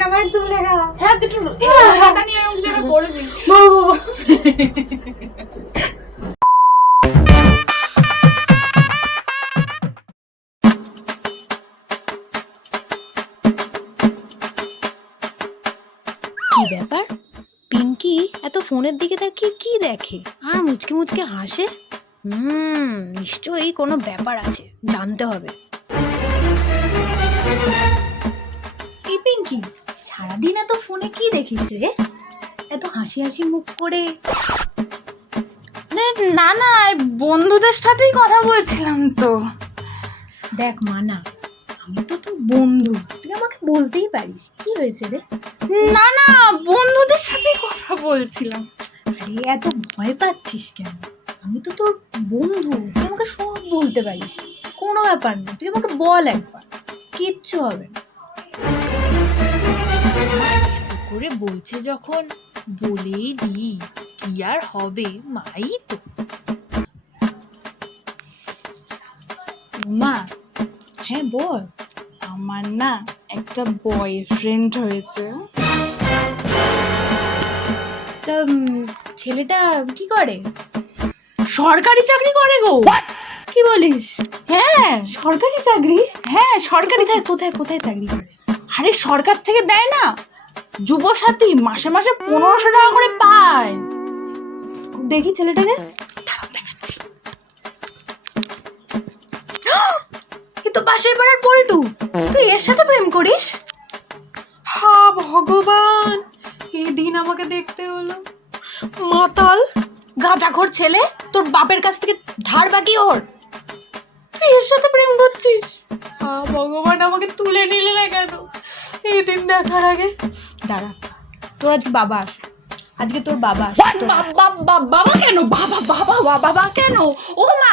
না ভাই, তুমি লেখা। হ্যাঁ তুই টাকা নিয়ে এরকম জায়গা করে দিই। কি ব্যাপার? পিঙ্কি এত ফোনের দিকে তাকিয়ে কি দেখে আর মুচকে মুচকে হাসে? নিশ্চয়ই কোনো ব্যাপার আছে, জানতে হবে। এই পিঙ্কি, সারাদিন এত ফোনে কি দেখিস রে? এত হাসি হাসি মুখ করে। না না, বন্ধুদের সাথেই কথা বলছিলাম তো। দেখ মানা, আমি তো তোর বন্ধু, তুই আমাকে বলতেই পারিস। কি হয়েছে রে? না না, বন্ধুদের সাথেই কথা বলছিলাম। আরে এত ভয় পাচ্ছিস কেন? আমি তো তোর বন্ধু, তুই আমাকে সব বলতে পারিস, কোনো ব্যাপার না। তুই আমাকে বল একবার, কিচ্ছু হবে না। এত করে বলছে যখন বলেই দিই, কি আর হবে, মাই তো। মা, হ্যাঁ বল। আমার না একটা বয়ফ্রেন্ড হয়েছে। তা ছেলেটা কি করে? সরকারি চাকরি করে গো। কি বলিস? হ্যাঁ সরকারি চাকরি? হ্যাঁ সরকারি কোথায় কোথায় কোথায় চাকরি করে? আরে সরকার থেকে দেয় না, যুবসাথী, মাসে মাসে 1500 টাকা করে পায়। দেখি ছেলেটাকে। এ তো পাশের পাড়ার পল্টু, তুই এর সাথে প্রেম করিস? হা ভগবান, এই দিন আমাকে দেখতে হলো। মাতাল গাঁজাখোর ছেলে, তোর বাপের কাছ থেকে ধার বাকি ওর, তুই এর সাথে প্রেম করছিস? হা ভগবান, আমাকে তুলে নিলে না কেন এই দিন দেখার আগে? দাঁড়া, তোর আজকে বাবা আসে, আজকে তোর বাবা আসে। বাবা কেন? বাবা কেন? ও মা